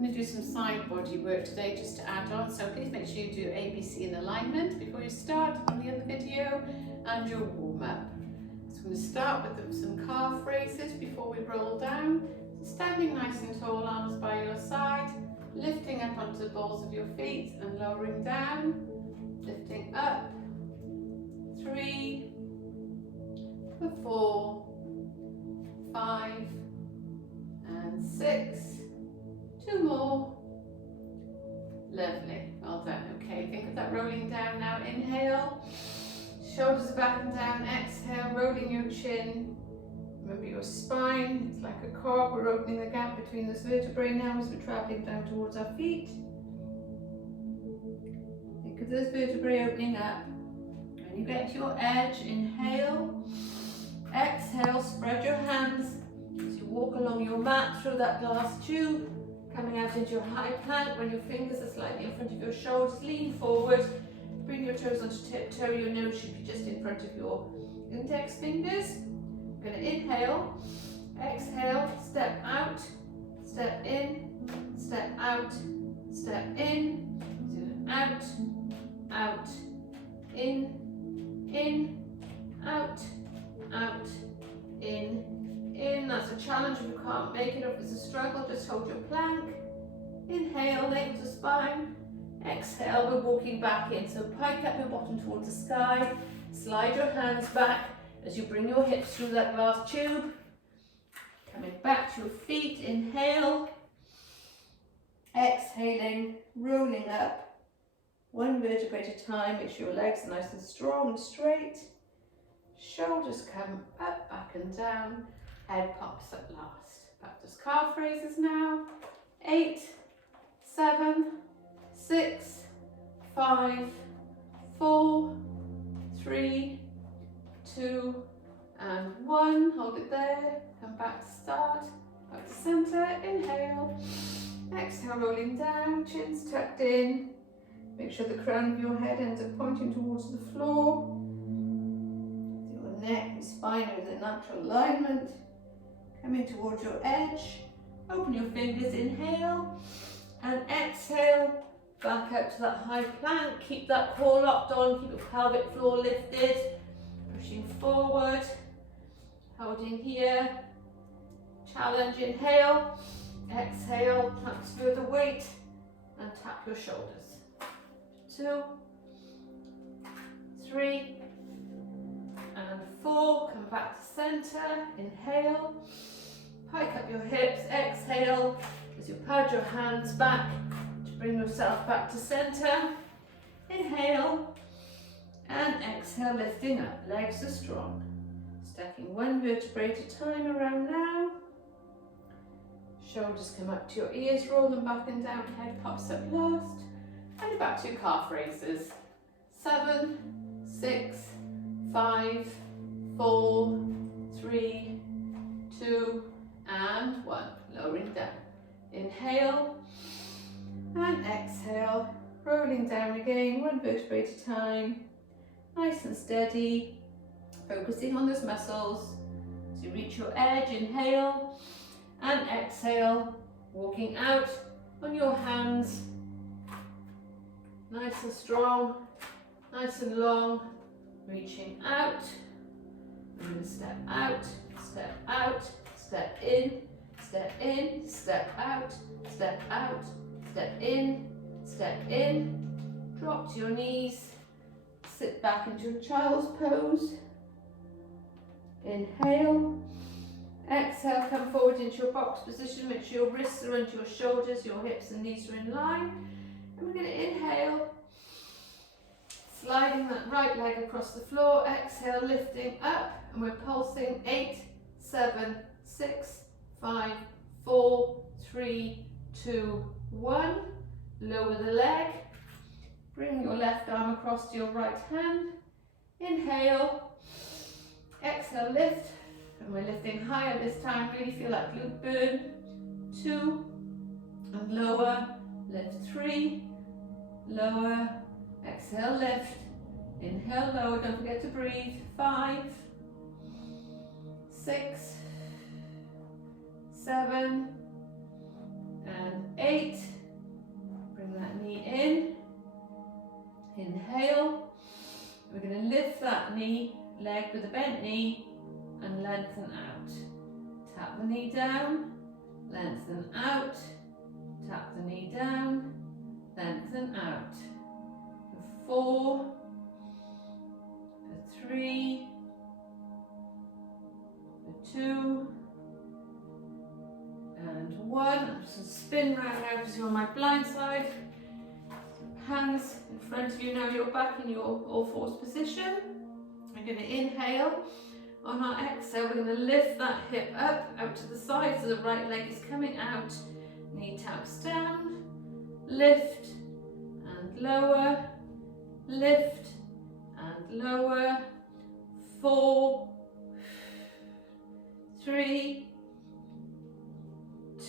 I'm going to do some side body work today just to add on, so please make sure you do ABC in alignment before you start on the other video and your warm-up. So I'm going to start with some calf raises before we roll down. So standing nice and tall, arms by your side, lifting up onto the balls of your feet and lowering down, lifting up, 3, 4, 5 and 6, 2 more, lovely, well done. Okay, think of that rolling down now. Inhale, shoulders back and down, exhale, rolling your chin. Remember your spine, it's like a cog, we're opening the gap between those vertebrae now as we're travelling down towards our feet. Think of those vertebrae opening up. When you get to your edge, inhale, exhale, spread your hands as you walk along your mat through that glass tube, coming out into your high plank. When your fingers are slightly in front of your shoulders, lean forward, bring your toes onto tiptoe, your nose should be just in front of your index fingers. We're going to inhale, exhale, step out, step in, step out, step in, out, out, in, out, out, in. That's a challenge. If you can't make it, or if it's a struggle, just hold your plank. Inhale, navel to spine. Exhale, we're walking back in. So pike up your bottom towards the sky. Slide your hands back as you bring your hips through that glass tube. Coming back to your feet. Inhale. Exhaling, rolling up. One vertebrae at a time. Make sure your legs are nice and strong and straight. Shoulders come up, back and down. Head pops up last. Back to calf raises now. 8, 7, 6, 5, 4, 3, 2, and 1. Hold it there. Come back to start. Back to centre. Inhale. Exhale, rolling down. Chin's tucked in. Make sure the crown of your head ends up pointing towards the floor. Your neck and spine are in the natural alignment. Coming towards your edge. Open your fingers, inhale, and exhale. Back out to that high plank. Keep that core locked on, keep your pelvic floor lifted. Pushing forward, holding here. Challenge, inhale, exhale, transfer the weight and tap your shoulders. 2, 3, and 4. Come back to center. Inhale, pike up your hips. Exhale as you pad your hands back to bring yourself back to center. Inhale and exhale, lifting up. Legs are strong. Stacking one vertebrae at a time around now. Shoulders come up to your ears, roll them back and down. Head pops up last. And back to your calf raises. 7, 6, 5, 4, 3, 2, and 1. Lowering down. Inhale and exhale. Rolling down again, one vertebrae at a time. Nice and steady. Focusing on those muscles. As you reach your edge, inhale and exhale. Walking out on your hands. Nice and strong, nice and long. Reaching out. I'm going to step out, step out, step in, step in, step out, step out, step in, step in. Drop to your knees. Sit back into a child's pose. Inhale. Exhale, come forward into your box position. Make sure your wrists are under your shoulders, your hips and knees are in line. And we're going to inhale, sliding that right leg across the floor. Exhale, lifting up, and we're pulsing. 8, 7, 6, 5, 4, 3, 2, 1. Lower the leg. Bring your left arm across to your right hand. Inhale. Exhale, lift. And we're lifting higher this time. Really feel that glute burn. 2. And lower. Lift. 3. Lower. Exhale, lift. Inhale, lower. Don't forget to breathe. 5. 6. 7. And 8. leg with a bent knee and lengthen out. Tap the knee down, lengthen out, tap the knee down, lengthen out. For 4, for 3, for 2, and 1. I'm just going to spin round now because you're on my blind side. Hands in front of you now, you're back in your all fours position. We're going to inhale. On our exhale, we're going to lift that hip up, out to the side, so the right leg is coming out. Knee taps down, lift and lower, lift and lower. 4, 3,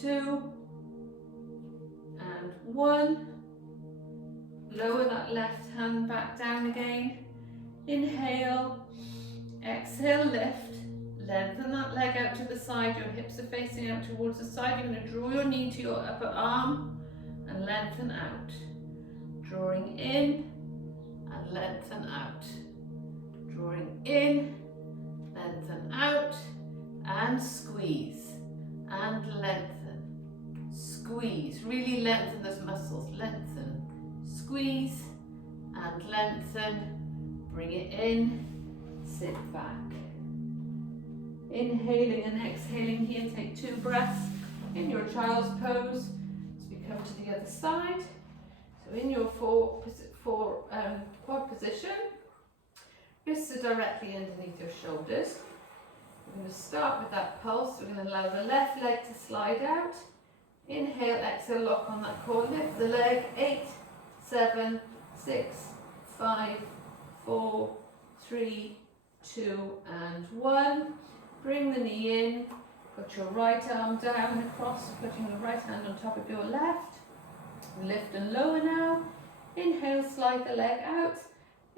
2, and 1. Lower that left hand back down again. Inhale, exhale, lift. Lengthen that leg out to the side. Your hips are facing out towards the side. You're going to draw your knee to your upper arm and lengthen out. Drawing in and lengthen out. Drawing in, lengthen out, and squeeze and lengthen. Squeeze. Really lengthen those muscles. Lengthen. Squeeze and lengthen. Bring it in. Sit back. Inhaling and exhaling here. Take 2 breaths in your child's pose as we come to the other side. So in your quad position, wrists are directly underneath your shoulders. We're going to start with that pulse. We're going to allow the left leg to slide out. Inhale, exhale, lock on that core. Lift the leg. 8, 7, 6, 5, 4, 3, 2, and 1. Bring the knee in. Put your right arm down across, putting your right hand on top of your left. Lift and lower now. Inhale, slide the leg out.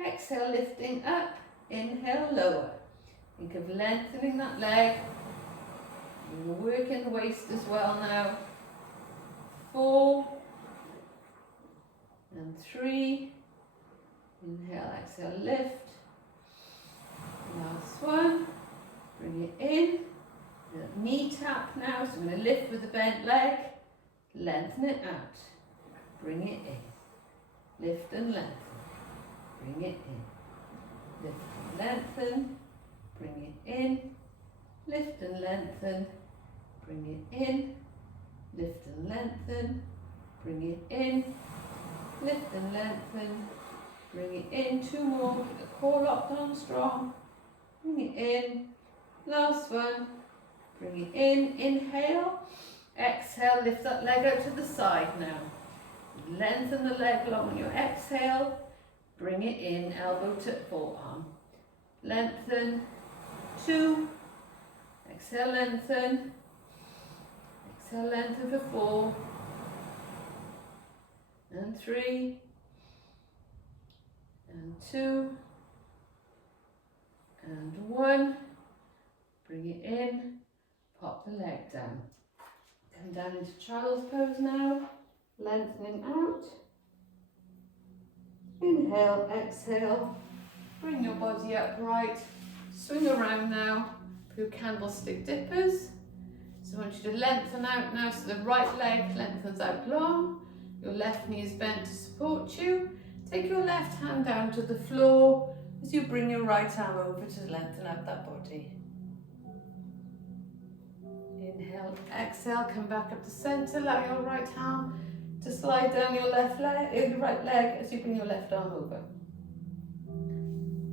Exhale, lifting up. Inhale, lower. Think of lengthening that leg. You're working the waist as well now. 4 and 3. Inhale, exhale, lift. Last one. Bring it in. Knee tap now, so I'm going to lift with the bent leg. Lengthen it out. Bring it in. Lift and lengthen. Bring it in. Lift and lengthen. Bring it in. Lift and lengthen. Bring it in. Lift and lengthen. Bring it in. Lift and lengthen. Bring it in. 2 more. Keep the core locked on strong. Bring it in. Last one. Bring it in. Inhale. Exhale. Lift that leg out to the side now. Lengthen the leg along on your exhale. Bring it in. Elbow to forearm. Lengthen. 2. Exhale, lengthen. Exhale, lengthen for 4. And 3. And 2. And 1. Bring it in. Pop the leg down. Come down into child's pose now. Lengthening out. Inhale, exhale. Bring your body upright. Swing around now. For candlestick dippers. So I want you to lengthen out now, so the right leg lengthens out long. Your left knee is bent to support you. Take your left hand down to the floor as you bring your right arm over to lengthen out that body. Inhale, exhale, come back up to centre. Allow your right arm to slide down your left leg, your right leg as you bring your left arm over.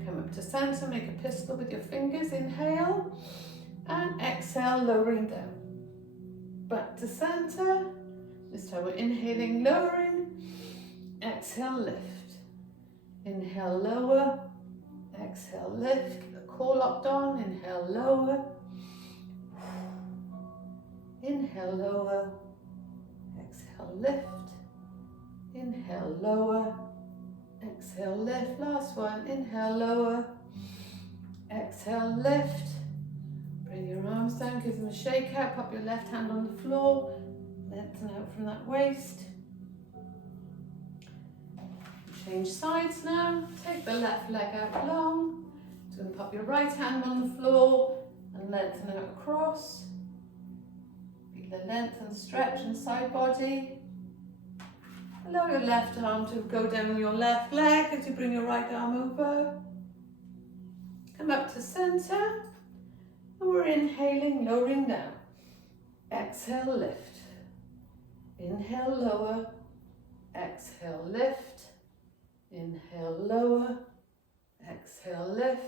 Come up to centre, make a pistol with your fingers. Inhale and exhale, lowering down. Back to centre. This time we're inhaling, lowering. Exhale, lift. Inhale, lower. Exhale, lift. Keep the core locked on. Inhale, lower. Inhale, lower. Exhale, lift. Inhale, lower. Exhale, lift. Last one. Inhale, lower. Exhale, lift. Bring your arms down, give them a shake out. Pop your left hand on the floor. Lengthen out from that waist. Change sides now. Take the left leg out long. So pop your right hand on the floor and lengthen it across. Feel the length and stretch in side body. Allow your left arm to go down your left leg as you bring your right arm over. Come up to centre. And we're inhaling, lowering down. Exhale, lift. Inhale, lower. Exhale, lift. Inhale, lower. Exhale, lift.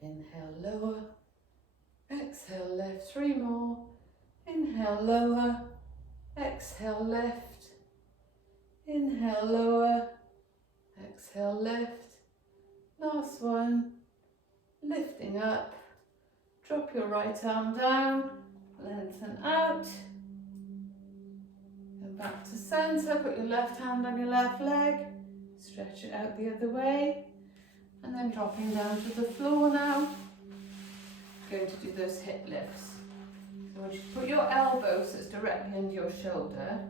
Inhale, lower. Exhale, lift. 3 more. Inhale, lower. Exhale, lift. Inhale, lower. Exhale, lift. Last one. Lifting up. Drop your right arm down. Lengthen out. Come back to centre. Put your left hand on your left leg. Stretch it out the other way. And then dropping down to the floor now. Going to do those hip lifts. So I want you to put your elbow so it's directly under your shoulder.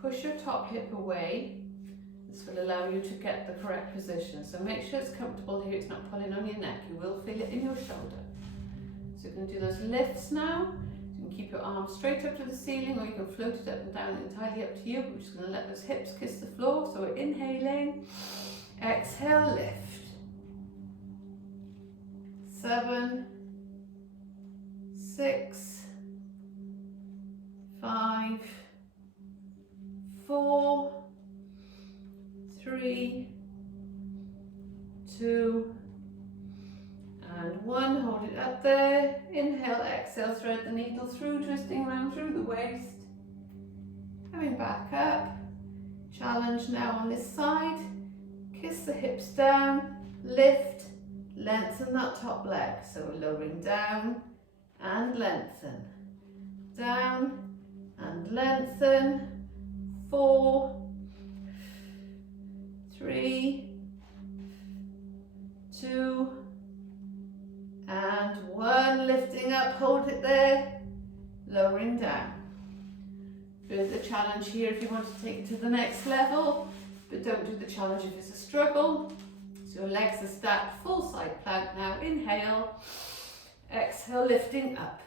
Push your top hip away. This will allow you to get the correct position. So make sure it's comfortable here, it's not pulling on your neck. You will feel it in your shoulder. So you're going to do those lifts now. You can keep your arms straight up to the ceiling or you can float it up and down, entirely up to you. We're just going to let those hips kiss the floor. So we're inhaling. Exhale, lift. 7, 6, 5, 4, 3, 2, and 1. Hold it up there. Inhale, exhale, thread the needle through, twisting around through the waist. Coming back up. Challenge now on this side. Kiss the hips down, lift, lengthen that top leg. So we're lowering down and lengthen. Down and lengthen. 4, 3, 2, and 1. Lifting up, hold it there, lowering down. Further challenge here if you want to take it to the next level, but don't do the challenge if it's a struggle. So your legs are stacked, full side plank now. Inhale, exhale, lifting up,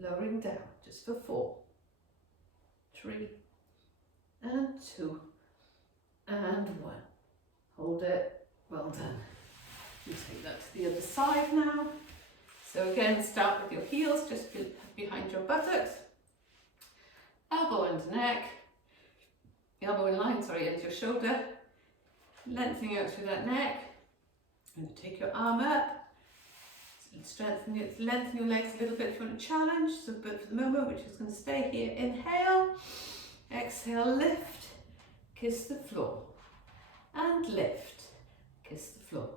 lowering down, just for 4, 3, and 2, and 1. Hold it, well done. You take that to the other side now. So again, start with your heels just behind your buttocks. Elbow under neck, elbow in line, sorry, into your shoulder. Lengthening out through that neck. And take your arm up. Lengthen your legs a little bit if you want to challenge. So, but for the moment, we're just going to stay here. Inhale, exhale, lift, kiss the floor, and lift, kiss the floor,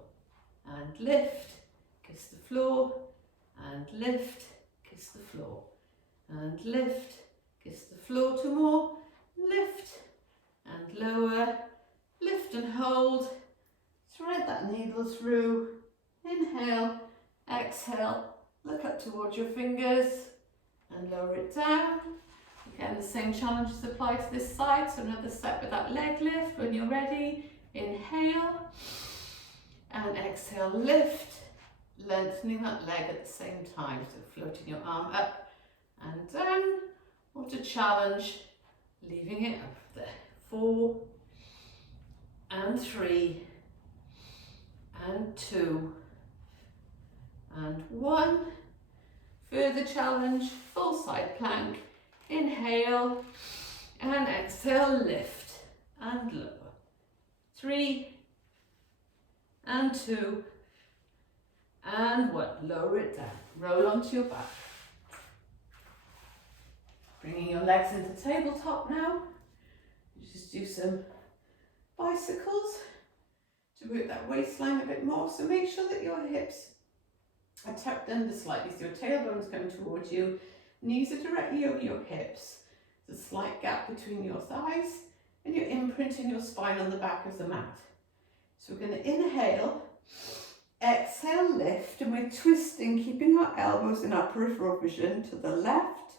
and lift, kiss the floor, and lift, kiss the floor, and lift, kiss the floor. 2 more. Lift and lower. Lift and hold. Thread that needle through. Inhale, exhale, look up towards your fingers and lower it down. Again, the same challenges apply to this side. So another step with that leg lift. When you're ready, inhale and exhale, lift, lengthening that leg at the same time. So floating your arm up and down, or to challenge, leaving it up there. 4, and 3, and 2, and 1. Further challenge, full side plank. Inhale and exhale, lift and lower. 3, and 2, and 1. Lower it down. Roll onto your back. Bringing your legs into tabletop now. Just do some bicycles to work that waistline a bit more. So make sure that your hips are tucked under slightly, so your tailbone's coming towards you, knees are directly over your hips. There's a slight gap between your thighs and you're imprinting your spine on the back of the mat. So we're going to inhale, exhale, lift, and we're twisting, keeping our elbows in our peripheral vision to the left.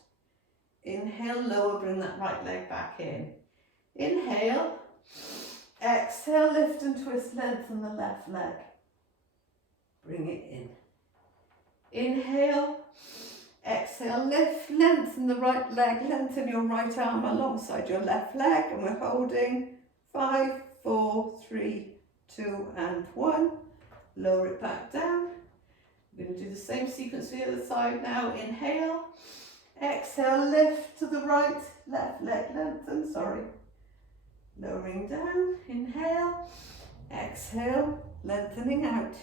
Inhale, lower, bring that right leg back in. Inhale, Exhale, lift and twist, lengthen the left leg. Bring it in. Inhale. Exhale, lift, lengthen the right leg, lengthen your right arm alongside your left leg, and we're holding 5, 4, 3, 2 and 1. Lower it back down. We're going to do the same sequence for the other side now. Inhale, exhale, lift to the right, left leg lengthen, lowering down. Inhale, exhale, lengthening out.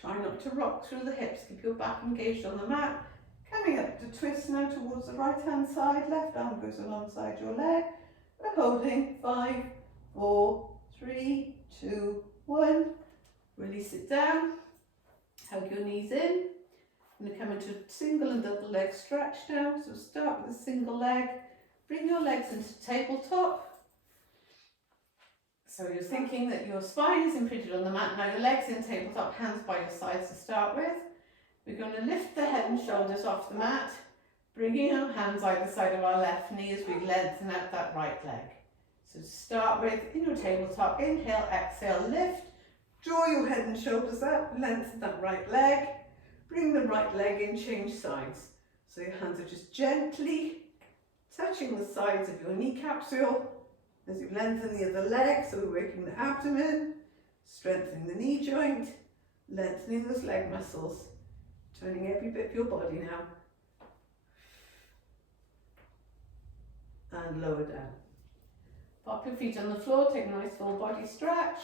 Try not to rock through the hips, keep your back engaged on the mat. Coming up to twist now towards the right hand side, left arm goes alongside your leg. We're holding 5, 4, 3, 2, 1. Release it down, hug your knees in. I'm going to come into a single and double leg stretch now. So start with a single leg, bring your legs into tabletop. So you're thinking that your spine is imprinted on the mat, now your legs in tabletop, hands by your sides to start with. We're going to lift the head and shoulders off the mat, bringing our hands either side of our left knee as we lengthen out that right leg. So to start with, in your tabletop, inhale, exhale, lift, draw your head and shoulders up, lengthen that right leg, bring the right leg in, change sides. So your hands are just gently touching the sides of your knee capsule as you lengthen the other leg. So we're working the abdomen, strengthening the knee joint, lengthening those leg muscles, turning every bit of your body now. And lower down. Pop your feet on the floor, take a nice full body stretch.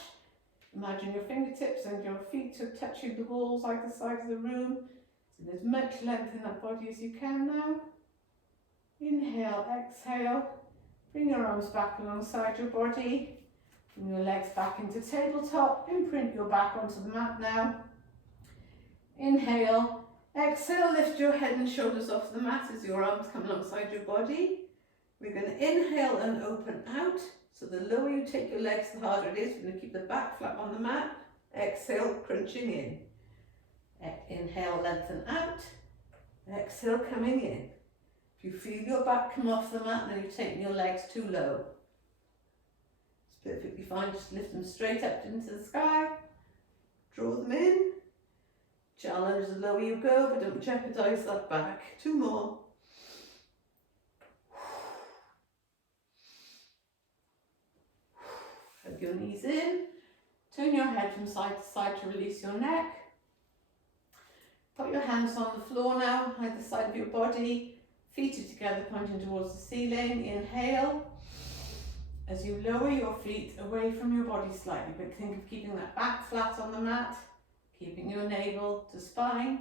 Imagine your fingertips and your feet are touching the walls either side of the room. So as much length in that body as you can now. Inhale, exhale. Bring your arms back alongside your body. Bring your legs back into tabletop. Imprint your back onto the mat now. Inhale, exhale, lift your head and shoulders off the mat as your arms come alongside your body. We're going to inhale and open out. So the lower you take your legs, the harder it is. We're going to keep the back flat on the mat. Exhale, crunching in. Inhale, lengthen out. Exhale, coming in. If you feel your back come off the mat, then you've taken your legs too low. It's perfectly fine. Just lift them straight up into the sky. Draw them in. Challenge the lower you go, but don't jeopardize that back. 2 more. Hug your knees in. Turn your head from side to side to release your neck. Put your hands on the floor now, either side of your body. Feet are together, pointing towards the ceiling. Inhale. As you lower your feet away from your body slightly, but think of keeping that back flat on the mat. Keeping your navel to spine,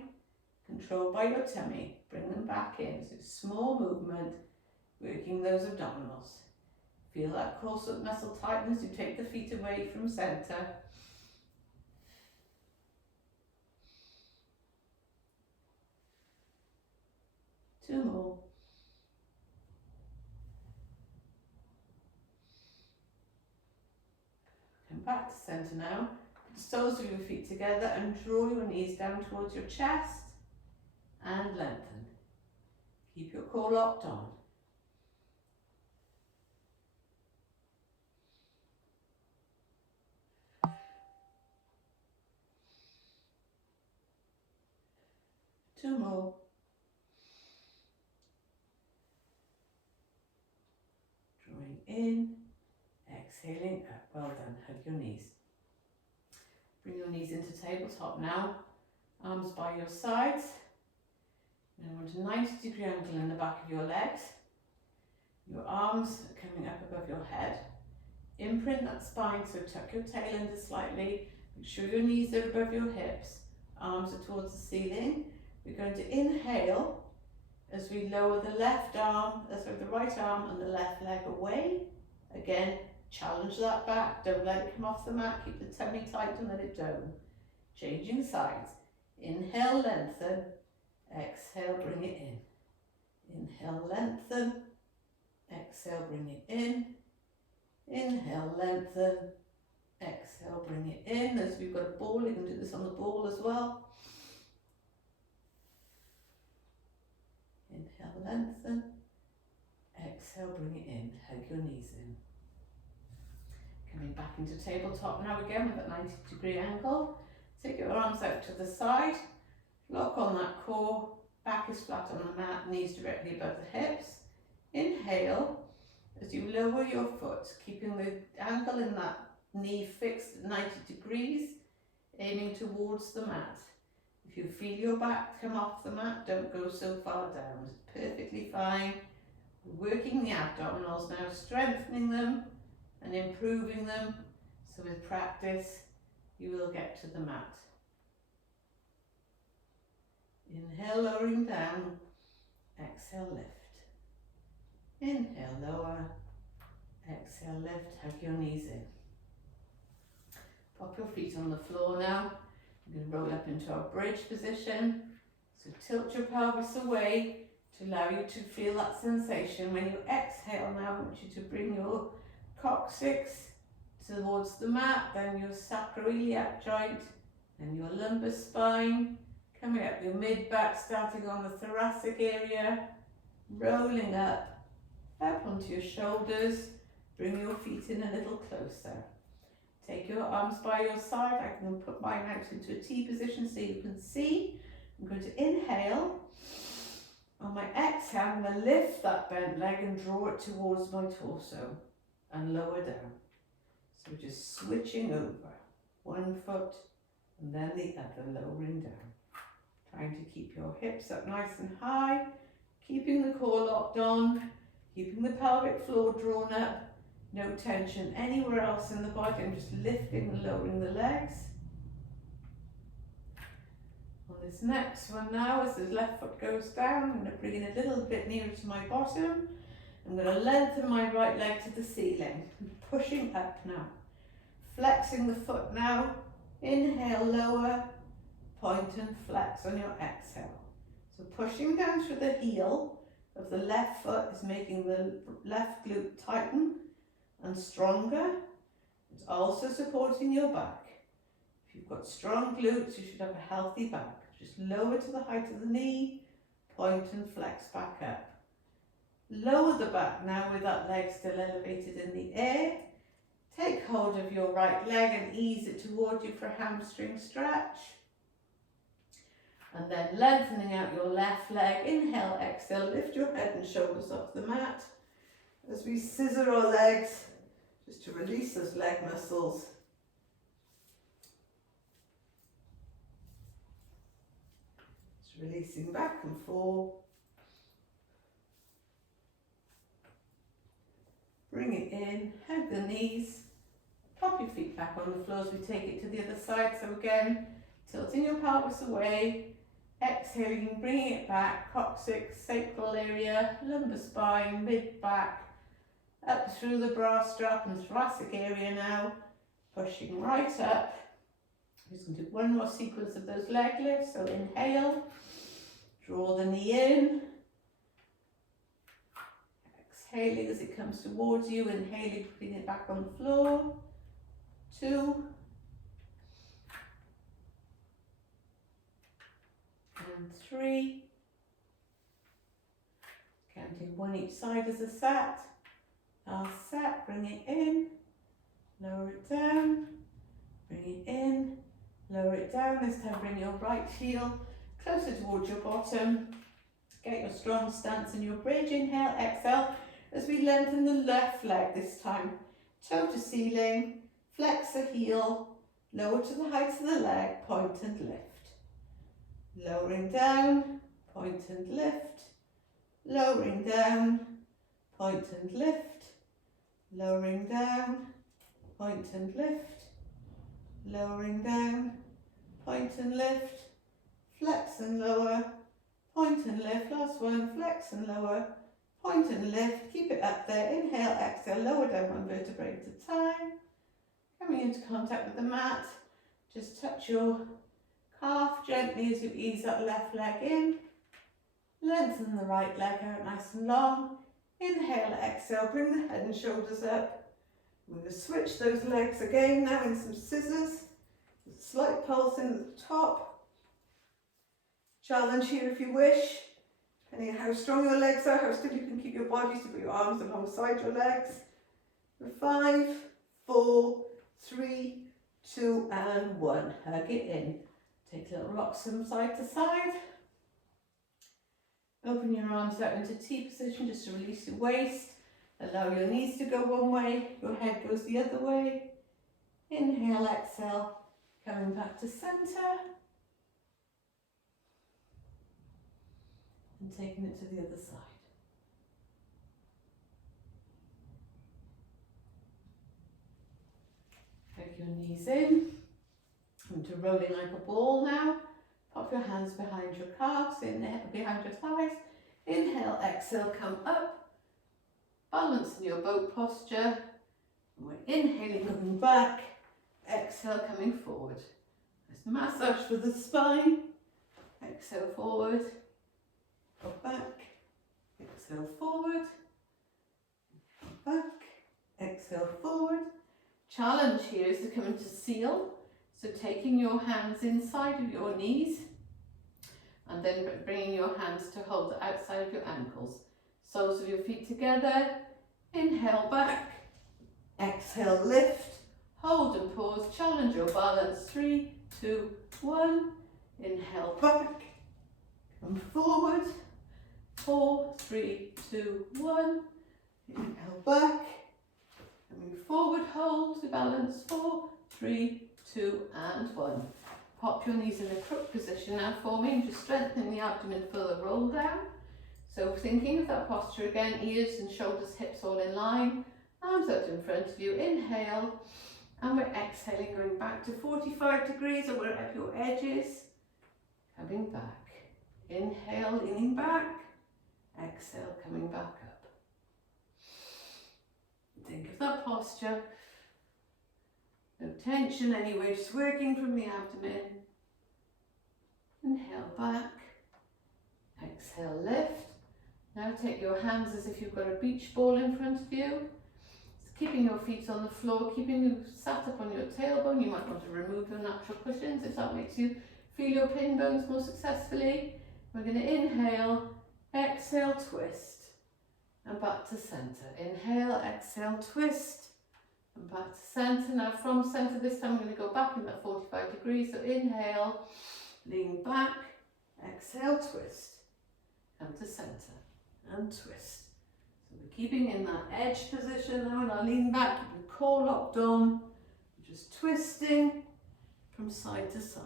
controlled by your tummy. Bring them back in. So small movement, working those abdominals. Feel that corset muscle tighten as you take the feet away from center. Two more. Come back to center now. Soles of your feet together and draw your knees down towards your chest and lengthen. Keep your core locked on. Two more. Drawing in, exhaling up. Well done. Hug your knees. Bring your knees into tabletop now, arms by your sides. Now want a 90-degree angle in the back of your legs. Your arms are coming up above your head. Imprint that spine, so tuck your tail under slightly. Make sure your knees are above your hips. Arms are towards the ceiling. We're going to inhale as we lower the right arm and the left leg away. Again, challenge that back, don't let it come off the mat, keep the tummy tight, don't let it down. Changing sides. Inhale, lengthen. Exhale, bring it in. Inhale, lengthen. Exhale, bring it in. Inhale, lengthen. Exhale, bring it in. As we've got a ball, you can do this on the ball as well. Inhale, lengthen. Exhale, bring it in. Hug your knees in. Coming back into tabletop now again with a 90-degree angle. Take your arms out to the side, lock on that core, back is flat on the mat, knees directly above the hips. Inhale as you lower your foot, keeping the angle in that knee fixed at 90 degrees, aiming towards the mat. If you feel your back come off the mat, don't go so far down. It's perfectly fine. We're working the abdominals now, strengthening them and improving them. So with practice, you will get to the mat. Inhale, lowering down. Exhale, lift. Inhale, lower. Exhale, lift. Hug your knees in. Pop your feet on the floor now. You're going to roll up into our bridge position. So tilt your pelvis away to allow you to feel that sensation. When you exhale now, I want you to bring your coccyx towards the mat, then your sacroiliac joint, then your lumbar spine, coming up your mid-back, starting on the thoracic area, rolling up onto your shoulders. Bring your feet in a little closer. Take your arms by your side. I can put mine out into a T position so you can see. I'm going to inhale. On my exhale, I'm going to lift that bent leg and draw it towards my torso and lower down. So we're just switching over. One foot and then the other, lowering down. Trying to keep your hips up nice and high, keeping the core locked on, keeping the pelvic floor drawn up. No tension anywhere else in the body. I'm just lifting and lowering the legs. On this next one now, as the left foot goes down, I'm going to bring it a little bit nearer to my bottom. I'm going to lengthen my right leg to the ceiling. I'm pushing up now. Flexing the foot now. Inhale, lower. Point and flex on your exhale. So pushing down through the heel of the left foot is making the left glute tighten and stronger. It's also supporting your back. If you've got strong glutes, you should have a healthy back. Just lower to the height of the knee, point and flex back up. Lower the back now with that leg still elevated in the air. Take hold of your right leg and ease it toward you for a hamstring stretch. And then lengthening out your left leg. Inhale, exhale, lift your head and shoulders off the mat. As we scissor our legs, just to release those leg muscles. Just releasing back and forth. Bring it in, hug the knees, pop your feet back on the floor as we take it to the other side. So again, tilting your pelvis away, exhaling, bringing it back, coccyx, sacral area, lumbar spine, mid-back, up through the bra strap and thoracic area now, pushing right up. I'm just going to do one more sequence of those leg lifts. So inhale, draw the knee in. Exhaling as it comes towards you, inhaling, putting it back on the floor. 2. And 3. Counting 1 each side as a set. Last set, bring it in, lower it down, bring it in, lower it down. This time bring your right heel closer towards your bottom. Get your strong stance in your bridge. Inhale, exhale. As we lengthen the left leg this time, toe to ceiling, flex the heel, lower to the height of the leg, point and lift. Lowering down, point and lift, lowering down, point and lift, lowering down, point and lift, lowering down, point and lift, flex and lower, point and lift. Last one, flex and lower, point and lift. Keep it up there. Inhale, exhale, lower down 1 vertebrae at a time. Coming into contact with the mat, just touch your calf gently as you ease that left leg in. Lengthen the right leg out nice and long. Inhale, exhale, bring the head and shoulders up. We're going to switch those legs again now in some scissors. With a slight pulse in at the top. Challenge here if you wish. Depending on how strong your legs are, how still you can keep your body, so put your arms alongside your legs. For 5, 4, 3, 2 and 1. Hug it in. Take little rocks from side to side. Open your arms out into T position just to release your waist. Allow your knees to go one way, your head goes the other way. Inhale, exhale, coming back to centre. And taking it to the other side. Take your knees in. Into rolling like a ball now. Pop your hands behind your calves, behind your thighs. Inhale, exhale, come up. Balance in your boat posture. And we're inhaling, looking back. Exhale, coming forward. Let's massage for the spine. Exhale, forward. Go back. Exhale, forward. Go back. Exhale, forward. Challenge here is to come into seal. So taking your hands inside of your knees and then bringing your hands to hold the outside of your ankles. Soles of your feet together. Inhale back. Exhale lift. Hold and pause. Challenge your balance. 3, 2, 1. Inhale back. Come forward. 4, 3, 2, 1. Inhale back. Coming forward. Hold to balance. 4, 3, 2 and 1. Pop your knees in a crook position now for me, and just strengthening the abdomen for the roll down. So thinking of that posture again, ears and shoulders, hips all in line, arms out in front of you. Inhale, and we're exhaling, going back to 45 degrees or wherever your edge is. Coming back. Inhale, leaning back. Exhale, coming back up. Think of that posture. No tension anywhere, just working from the abdomen. Inhale back. Exhale, lift. Now take your hands as if you've got a beach ball in front of you. Just keeping your feet on the floor, keeping you sat up on your tailbone. You might want to remove your natural cushions if that makes you feel your pin bones more successfully. We're going to inhale, exhale, twist, and back to centre. Inhale, exhale, twist. And back to centre. Now from centre this time I'm going to go back in that 45 degrees. So inhale, lean back, exhale, twist, come to centre and twist. So we're keeping in that edge position now, and I'll lean back, keep the core locked on, just twisting from side to side.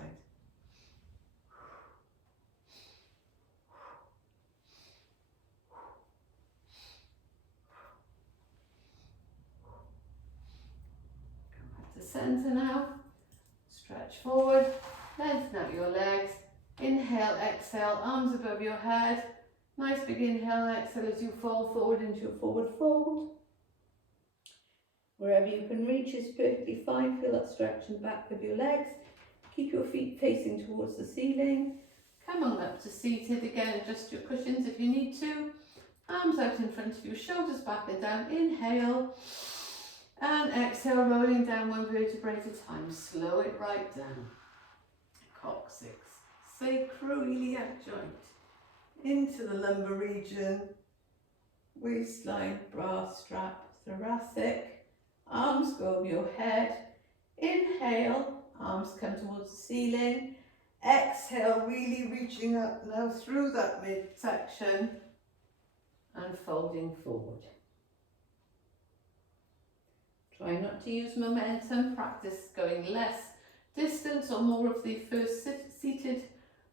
Centre now, stretch forward, lengthen out your legs, inhale, exhale, arms above your head, nice big inhale, exhale as you fall forward into your forward fold. Wherever you can reach is perfectly fine, feel that stretch in the back of your legs, keep your feet facing towards the ceiling, come on up to seated, again adjust your cushions if you need to, arms out in front of you, shoulders back and down, inhale, and exhale, rolling down one vertebrae at a time. Slow it right down. Coccyx, sacroiliac joint. Into the lumbar region. Waistline, bra strap, thoracic. Arms go over your head. Inhale, arms come towards the ceiling. Exhale, really reaching up now through that midsection. And folding forward. Try not to use momentum, practice going less distance or more of the first seated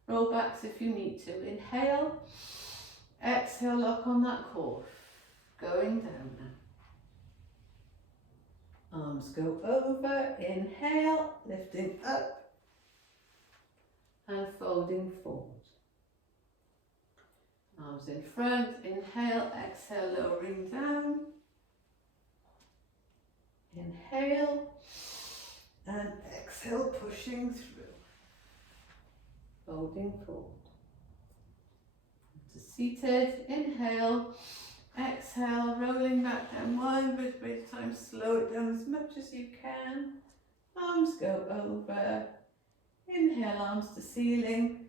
rollbacks if you need to. Inhale, exhale, lock on that core, going down now. Arms go over, inhale, lifting up and folding forward. Arms in front, inhale, exhale, lowering down. Inhale and exhale, pushing through, folding forward. To seated, inhale, exhale, rolling back down one vertebrae at a time, slow it down as much as you can. Arms go over, inhale, arms to ceiling.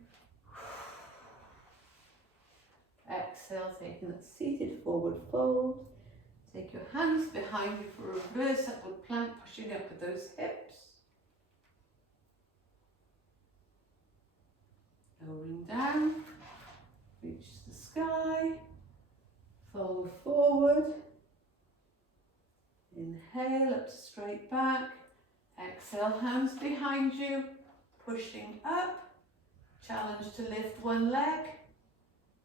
Exhale, taking that seated forward fold. Take your hands behind you for a reverse upward plank, pushing up with those hips. Lowering down, reach the sky, fold forward. Inhale up to straight back. Exhale, hands behind you, pushing up. Challenge to lift one leg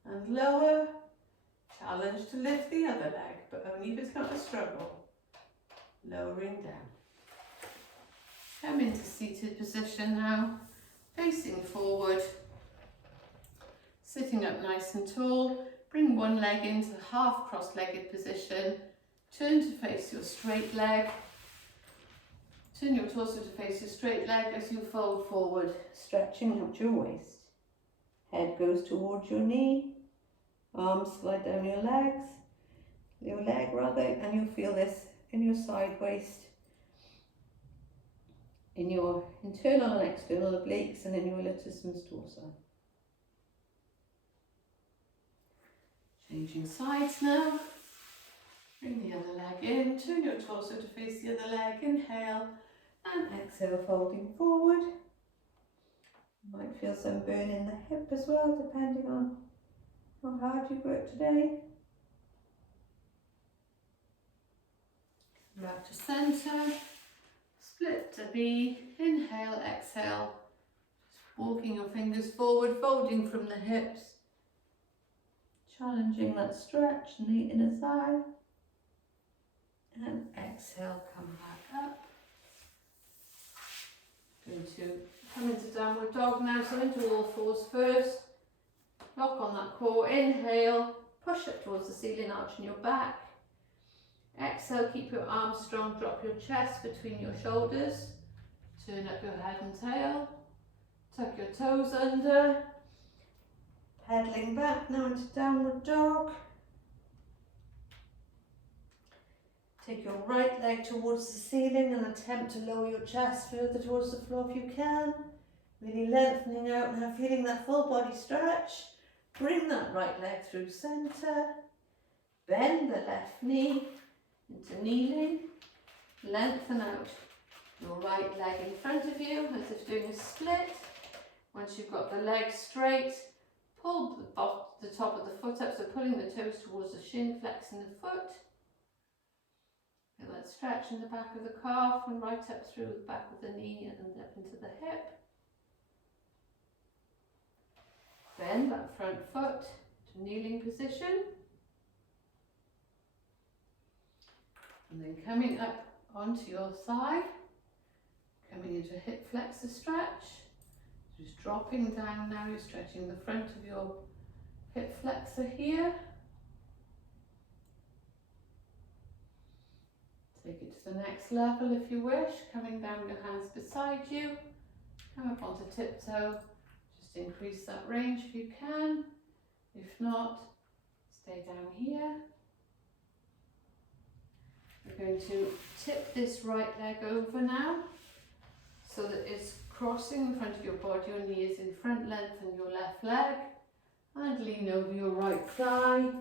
and lower. Challenge to lift the other leg, but only if it's not a struggle. Lowering down. Come into seated position now, facing forward. Sitting up nice and tall. Bring one leg into half cross-legged position. Turn to face your straight leg. Turn your torso to face your straight leg as you fold forward, stretching out your waist. Head goes towards your knee. Arms slide down your leg, and you'll feel this in your side waist, in your internal and external obliques, and in your latissimus dorsi. Changing sides now. Bring the other leg in, turn your torso to face the other leg, inhale, and exhale, folding forward. You might feel some burn in the hip as well, depending on how hard you've worked today. Back to centre, split to B, inhale, exhale, just walking your fingers forward, folding from the hips, challenging that stretch in the inner thigh, and exhale, come back up. Going to come into downward dog now, so into all fours first. Lock on that core, inhale, push up towards the ceiling, arching your back. Exhale, keep your arms strong, drop your chest between your shoulders. Turn up your head and tail. Tuck your toes under. Pedaling back now into downward dog. Take your right leg towards the ceiling and attempt to lower your chest further towards the floor if you can. Really lengthening out now, feeling that full body stretch. Bring that right leg through centre. Bend the left knee into kneeling. Lengthen out your right leg in front of you as if doing a split. Once you've got the leg straight, pull the top of the foot up, so pulling the toes towards the shin, flexing the foot. Feel that stretch in the back of the calf and right up through the back of the knee and up into the hip. Bend that front foot to kneeling position. And then coming up onto your side, coming into a hip flexor stretch. Just dropping down now, you're stretching the front of your hip flexor here. Take it to the next level if you wish, coming down your hands beside you. Come up onto tiptoe. Just increase that range if you can. If not, stay down here. We're going to tip this right leg over now so that it's crossing in front of your body. Your knee is in front, lengthen your left leg and lean over your right thigh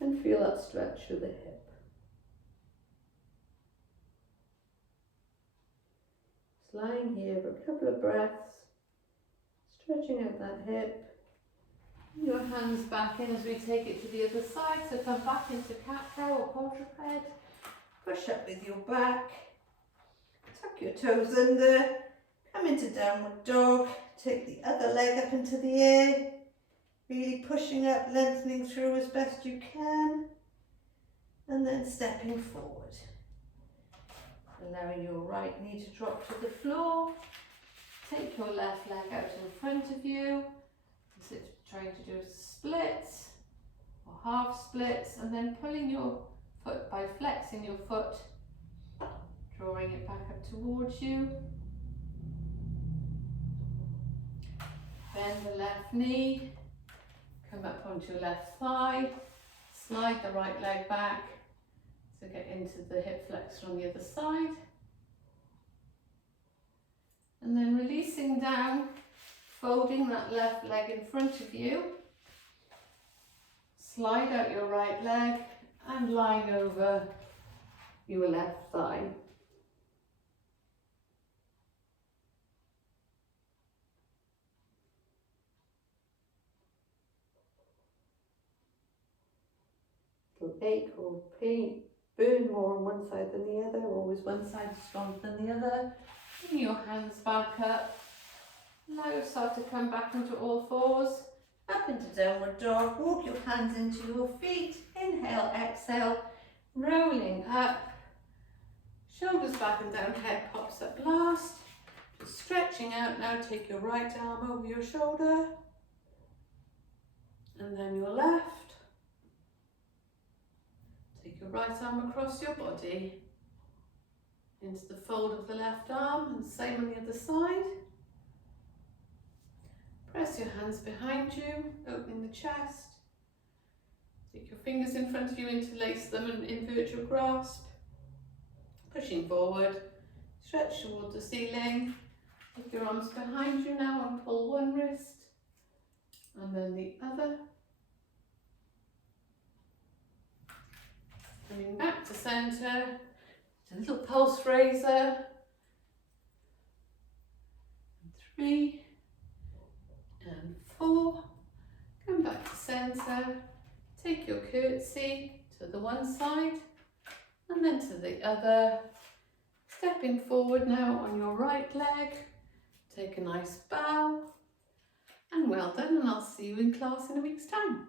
and feel that stretch through the hip. Just lying here for a couple of breaths, stretching out that hip. Your hands back in as we take it to the other side, so come back into cat-cow or quadruped. Push up with your back, tuck your toes under, come into downward dog, take the other leg up into the air, really pushing up, lengthening through as best you can, and then stepping forward. Allowing your right knee to drop to the floor, take your left leg out in front of you, as if trying to do a split or half splits, and then pulling your foot by flexing your foot, drawing it back up towards you. Bend the left knee, come up onto your left thigh, slide the right leg back to get into the hip flexor on the other side. And then releasing down, folding that left leg in front of you. Slide out your right leg and lying over your left thigh. It'll ache or pain, burn more on one side than the other, always one side stronger than the other. Bring your hands back up. Allow yourself to come back into all fours, up into downward dog. Walk your hands into your feet. Inhale, exhale, rolling up. Shoulders back and down, head pops up last. Just stretching out now, take your right arm over your shoulder. And then your left. Take your right arm across your body. Into the fold of the left arm, and same on the other side. Press your hands behind you, opening the chest. Take your fingers in front of you, interlace them and invert your grasp. Pushing forward, stretch towards the ceiling. Take your arms behind you now and pull one wrist and then the other. Coming back to centre, a little pulse raiser. 3 and 4. Come back to centre. Take your curtsy to the one side and then to the other. Stepping forward now on your right leg. Take a nice bow. And well done, and I'll see you in class in a week's time.